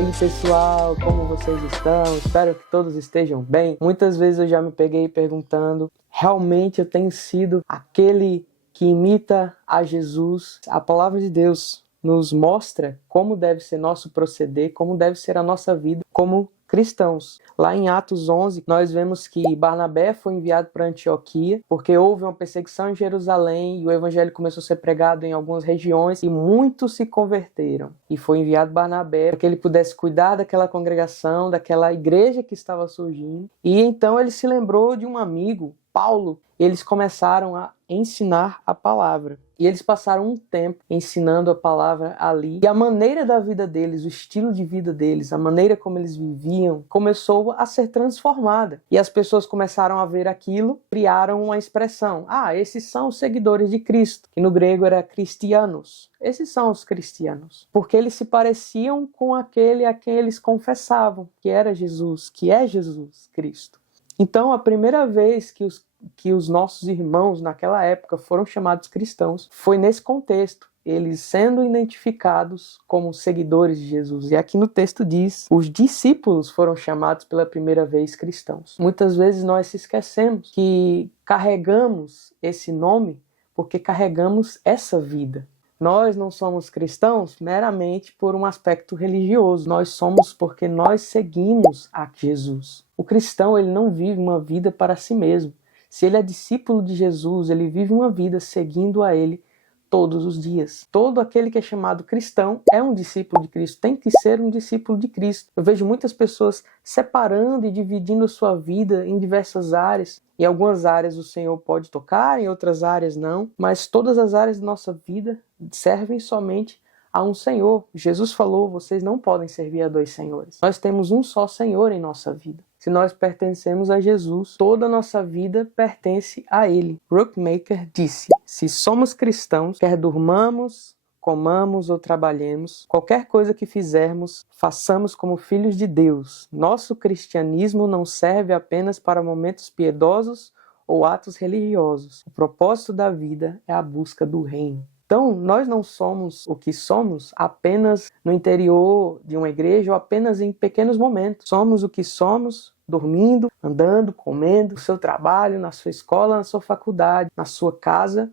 aí, pessoal, como vocês estão? Espero que todos estejam bem. Muitas vezes eu já me peguei perguntando, realmente eu tenho sido aquele que imita a Jesus? A palavra de Deus nos mostra como deve ser nosso proceder, como deve ser a nossa vida como cristãos. Lá em Atos 11, nós vemos que Barnabé foi enviado para Antioquia, porque houve uma perseguição em Jerusalém e o evangelho começou a ser pregado em algumas regiões e muitos se converteram. E foi enviado Barnabé para que ele pudesse cuidar daquela congregação, daquela igreja que estava surgindo. E então ele se lembrou de um amigo, Paulo. Eles começaram a ensinar a palavra. E eles passaram um tempo ensinando a palavra ali. E a maneira da vida deles, o estilo de vida deles, a maneira como eles viviam, começou a ser transformada. E as pessoas começaram a ver aquilo, criaram uma expressão. Esses são os seguidores de Cristo, que no grego era cristianos. Esses são os cristianos. Porque eles se pareciam com aquele a quem eles confessavam, que era Jesus, que é Jesus Cristo. Então, a primeira vez que os nossos irmãos naquela época foram chamados cristãos foi nesse contexto, eles sendo identificados como seguidores de Jesus. E aqui no texto diz, os discípulos foram chamados pela primeira vez cristãos. Muitas vezes nós se esquecemos que carregamos esse nome porque carregamos essa vida. Nós não somos cristãos meramente por um aspecto religioso. Nós somos porque nós seguimos a Jesus. O cristão, ele não vive uma vida para si mesmo. Se ele é discípulo de Jesus, ele vive uma vida seguindo a ele todos os dias. Todo aquele que é chamado cristão é um discípulo de Cristo, tem que ser um discípulo de Cristo. Eu vejo muitas pessoas separando e dividindo a sua vida em diversas áreas. Em algumas áreas o Senhor pode tocar, em outras áreas não, mas todas as áreas da nossa vida servem somente a um Senhor. Jesus falou, vocês não podem servir a dois senhores. Nós temos um só Senhor em nossa vida. Se nós pertencemos a Jesus, toda a nossa vida pertence a Ele. Rookmaker disse, se somos cristãos, quer durmamos, comamos ou trabalhemos, qualquer coisa que fizermos, façamos como filhos de Deus. Nosso cristianismo não serve apenas para momentos piedosos ou atos religiosos. O propósito da vida é a busca do reino. Então, nós não somos o que somos apenas no interior de uma igreja ou apenas em pequenos momentos. Somos o que somos dormindo, andando, comendo, no seu trabalho, na sua escola, na sua faculdade, na sua casa.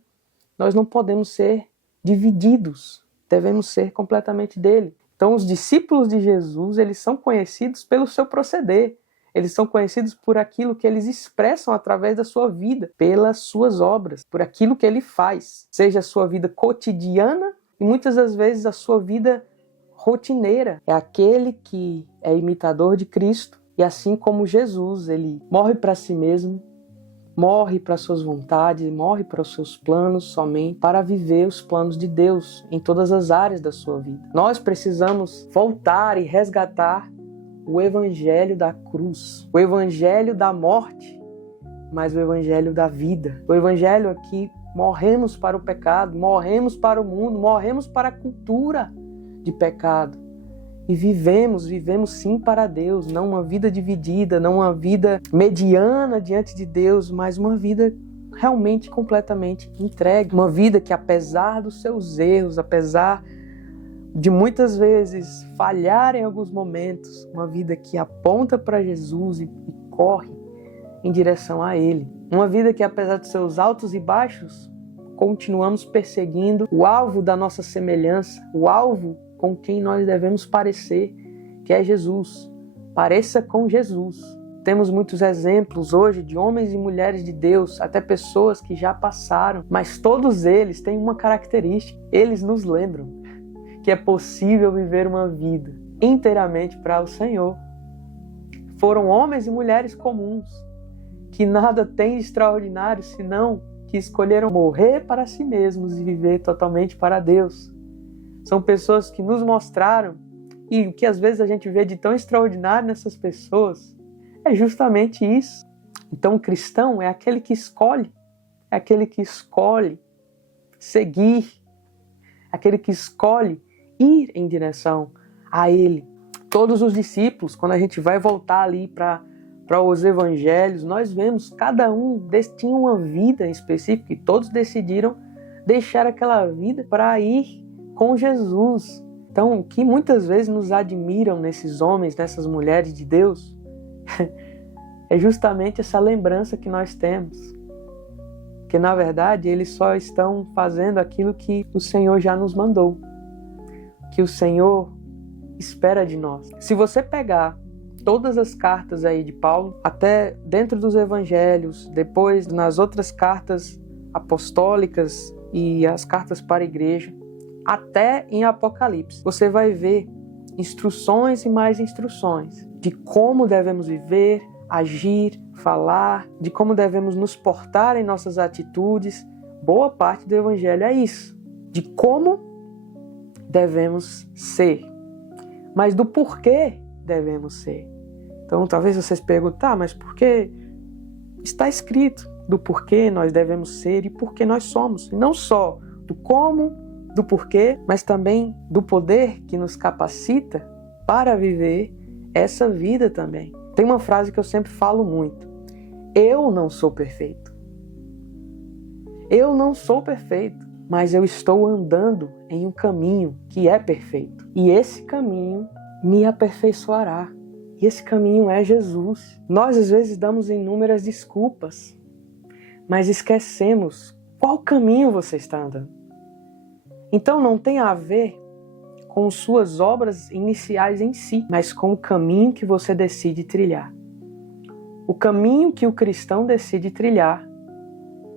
Nós não podemos ser divididos, devemos ser completamente dele. Então, os discípulos de Jesus, eles são conhecidos pelo seu proceder. Eles são conhecidos por aquilo que eles expressam através da sua vida, pelas suas obras, por aquilo que ele faz. Seja a sua vida cotidiana e muitas das vezes a sua vida rotineira. É aquele que é imitador de Cristo e assim como Jesus, ele morre para si mesmo, morre para suas vontades, morre para os seus planos somente para viver os planos de Deus em todas as áreas da sua vida. Nós precisamos voltar e resgatar o evangelho da cruz, o evangelho da morte, mas o evangelho da vida. O evangelho aqui, morremos para o pecado, morremos para o mundo, morremos para a cultura de pecado. E vivemos sim para Deus, não uma vida dividida, não uma vida mediana diante de Deus, mas uma vida realmente completamente entregue. Uma vida que apesar dos seus erros, apesar de muitas vezes falhar em alguns momentos, uma vida que aponta para Jesus e corre em direção a Ele. Uma vida que, apesar dos seus altos e baixos, continuamos perseguindo o alvo da nossa semelhança, o alvo com quem nós devemos parecer, que é Jesus. Pareça com Jesus. Temos muitos exemplos hoje de homens e mulheres de Deus, até pessoas que já passaram, mas todos eles têm uma característica. Eles nos lembram que é possível viver uma vida inteiramente para o Senhor. Foram homens e mulheres comuns, que nada têm de extraordinário, senão que escolheram morrer para si mesmos e viver totalmente para Deus. São pessoas que nos mostraram, e o que às vezes a gente vê de tão extraordinário nessas pessoas, é justamente isso. Então o cristão é aquele que escolhe seguir, aquele que escolhe ir em direção a Ele. Todos os discípulos, quando a gente vai voltar ali para os evangelhos, nós vemos cada um tinha uma vida em específico e todos decidiram deixar aquela vida para ir com Jesus. Então, o que muitas vezes nos admiram nesses homens, nessas mulheres de Deus, é justamente essa lembrança que nós temos. Que, na verdade, eles só estão fazendo aquilo que o Senhor já nos mandou. Que o Senhor espera de nós. Se você pegar todas as cartas aí de Paulo, até dentro dos evangelhos, depois nas outras cartas apostólicas e as cartas para a igreja, até em Apocalipse, você vai ver instruções e mais instruções de como devemos viver, agir, falar, de como devemos nos portar em nossas atitudes. Boa parte do evangelho é isso, de como devemos ser, mas do porquê devemos ser. Então talvez vocês perguntem, mas por que está escrito do porquê nós devemos ser e por que nós somos, e não só do como, do porquê, mas também do poder que nos capacita para viver essa vida também. Tem uma frase que eu sempre falo muito: eu não sou perfeito. Eu não sou perfeito, mas eu estou andando em um caminho que é perfeito. E esse caminho me aperfeiçoará. E esse caminho é Jesus. Nós às vezes damos inúmeras desculpas, mas esquecemos qual caminho você está andando. Então não tem a ver com suas obras iniciais em si, mas com o caminho que você decide trilhar. O caminho que o cristão decide trilhar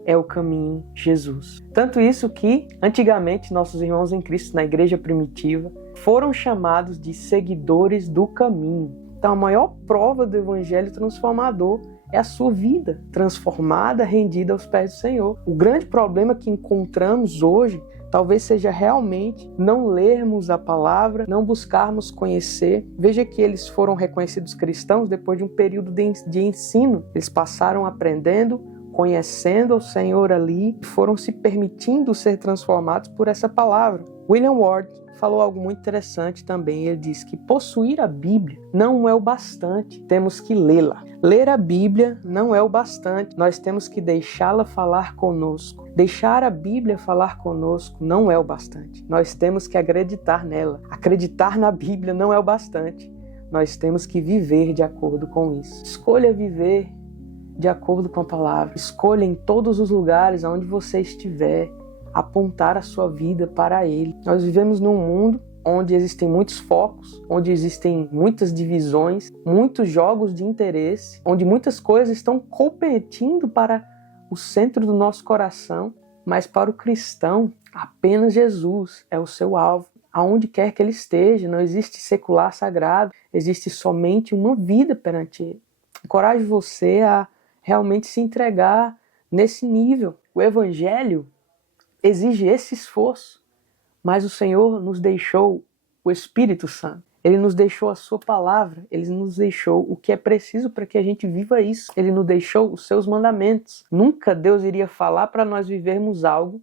é o caminho Jesus. Tanto isso que, antigamente, nossos irmãos em Cristo, na igreja primitiva, foram chamados de seguidores do caminho. Então, a maior prova do evangelho transformador é a sua vida transformada, rendida aos pés do Senhor. O grande problema que encontramos hoje talvez seja realmente não lermos a palavra, não buscarmos conhecer. Veja que eles foram reconhecidos cristãos depois de um período de ensino. Eles passaram aprendendo, conhecendo o Senhor ali, e foram se permitindo ser transformados por essa palavra. William Ward falou algo muito interessante também. Ele disse que possuir a Bíblia não é o bastante, temos que lê-la. Ler a Bíblia não é o bastante, nós temos que deixá-la falar conosco. Deixar a Bíblia falar conosco não é o bastante, nós temos que acreditar nela. Acreditar na Bíblia não é o bastante, nós temos que viver de acordo com isso. Escolha viver de acordo com a palavra. Escolha em todos os lugares onde você estiver apontar a sua vida para Ele. Nós vivemos num mundo onde existem muitos focos, onde existem muitas divisões, muitos jogos de interesse, onde muitas coisas estão competindo para o centro do nosso coração, mas para o cristão, apenas Jesus é o seu alvo. Aonde quer que ele esteja, não existe secular sagrado, existe somente uma vida perante Ele. Encorajo você a realmente se entregar nesse nível. O Evangelho exige esse esforço, mas o Senhor nos deixou o Espírito Santo. Ele nos deixou a sua palavra, Ele nos deixou o que é preciso para que a gente viva isso. Ele nos deixou os seus mandamentos. Nunca Deus iria falar para nós vivermos algo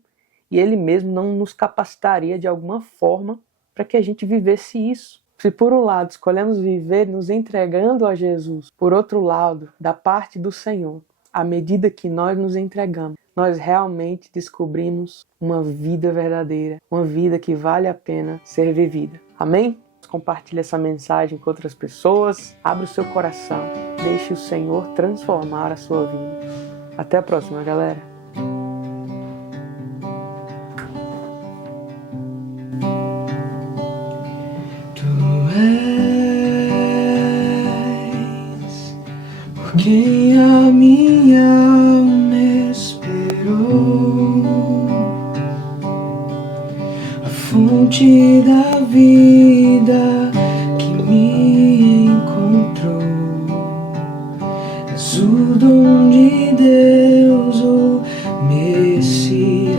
e Ele mesmo não nos capacitaria de alguma forma para que a gente vivesse isso. Se por um lado escolhemos viver nos entregando a Jesus, por outro lado, da parte do Senhor, à medida que nós nos entregamos, nós realmente descobrimos uma vida verdadeira, uma vida que vale a pena ser vivida. Amém? Compartilhe essa mensagem com outras pessoas, abra o seu coração, deixe o Senhor transformar a sua vida. Até a próxima, galera. Quem a minha alma esperou, a fonte da vida que me encontrou, és o dom de Deus, o Messias,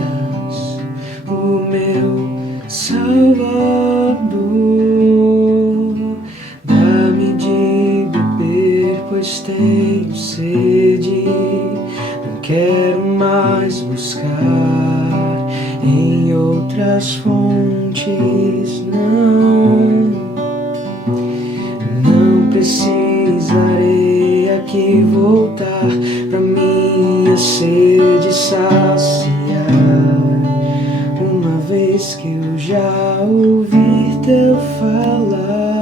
o meu Salvador. Dá-me de beber, pois tenho sede, não quero mais buscar em outras fontes, não precisarei aqui voltar pra minha sede saciar, uma vez que eu já ouvir teu falar.